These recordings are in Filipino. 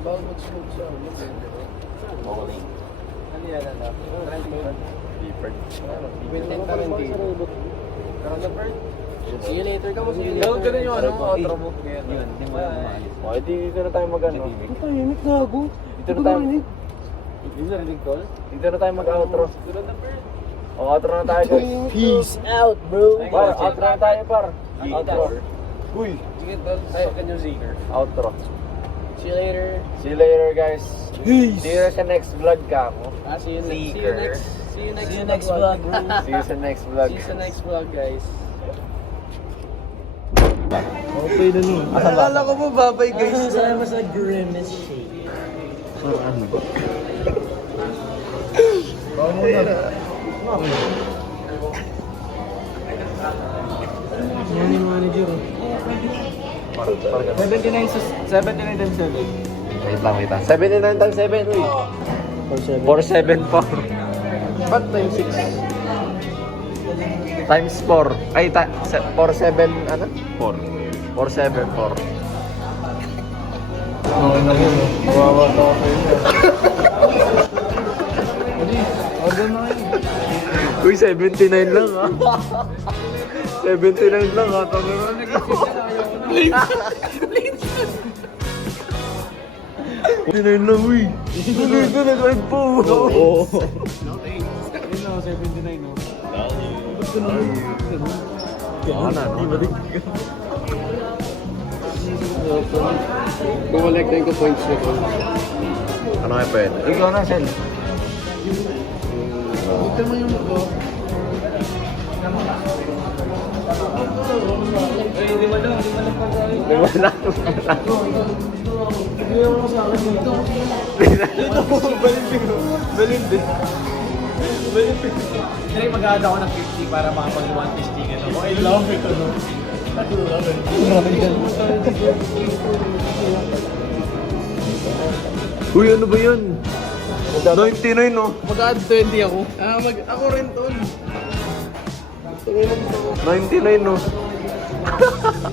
Bawal mag-smoke sa ano. Bowling. Ano yan, ano? Leopard. Quentin Tarantino. See you later ka mo. See you later. Dapat ganun yung ano, outro mo. Yun, Hindi mo lang maalis. O, edi dito na tayo mag-ano. Tahimik gago. Dito na tayo. Dito na rin call? Dito na tayo mag-outro. O, outro na tayo guys. Peace out, bro. Par, outro na tayo par. Outro. Uy. Sige, tol. Ay, can you zinger? Outro. See you later. See you later guys. Peace. See you sa next vlog ka mo. See you Seeker. next. See you next vlog, bro. See you sa next vlog. See you sa next vlog, guys. Okay na nun. Akala ko mo babay, guys. Kasama sa grimace shake. Parang ano ba? Baka muna. Yan yung manager. 79 times 7. Wait lang. 79 times 7, uy. 47 po. Ba't time 6? Times 4. Ay, 47, ano? 4. 47, 4. Okay na yun. Wawa to ako yun. Order na kayo. Uy, 79 lang ha. 79 lang ha. Tinayin lang, uy. Ito, nag-live po. Oo. Ayun na, 79 no? Ano? Bumalik na yung points na ko. Ano nga pwede? Ikaw na, Sel. Ito mo yung ko. Di ba lang pag-ayos? Wala. Hindi mo sa akin dito. Dito mo, balindi. Hindi, mag-add ako ng 50 para makapag-1 testing ako. I love it, ano? I love it. Uy, ano ba yun? 99, no? Mag-add 20 ako. Ako rin, tol. 99, no?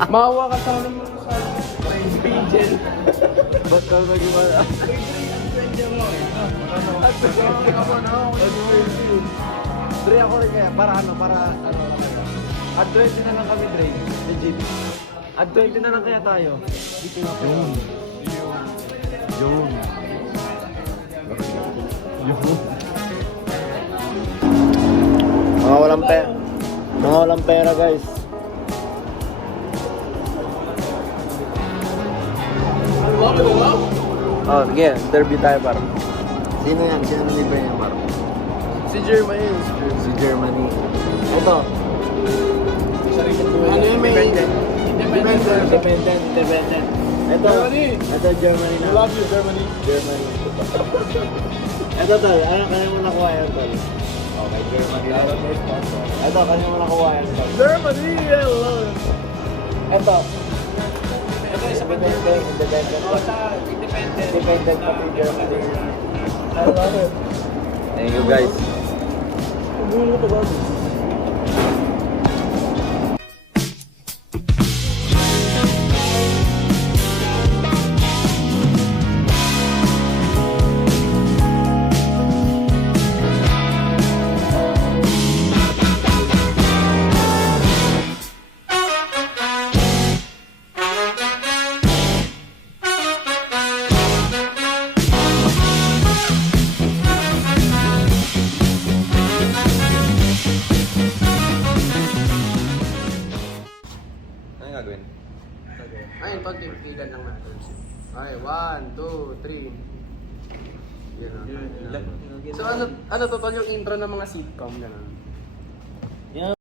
Mahawa ka sana mo sa Pagel. Ba't ka nag-iwala? Dre, ako rin kaya, para ano, Add 20 na lang kami, Dre. Legit. Add 20 na lang kaya tayo. Dito na po. Yun. Mga walang pera, guys. Oh, sige, derby tayo, par. Sino yan? Sino libre niya, par? Si Germany. Si Germany. Ito. Ano yung may... Independent. Ito. Germany. Ito, Germany na. I love you, Germany. Germany. Ito, tol. Ano, kanya mo nakuha yan, tol? Okay, Germany na. Ito, kanya mo nakuha yan, tol. Germany, I love it. Ito. Ito isa pa Independent. Independent pa si Germany. I love it. Thank you, guys. Buhin ko to ba? Ayun, pagtipigan lang natin. Okay, 1, 2, 3. Yan. So ano totoo yung intro ng mga sitcom, gano'n?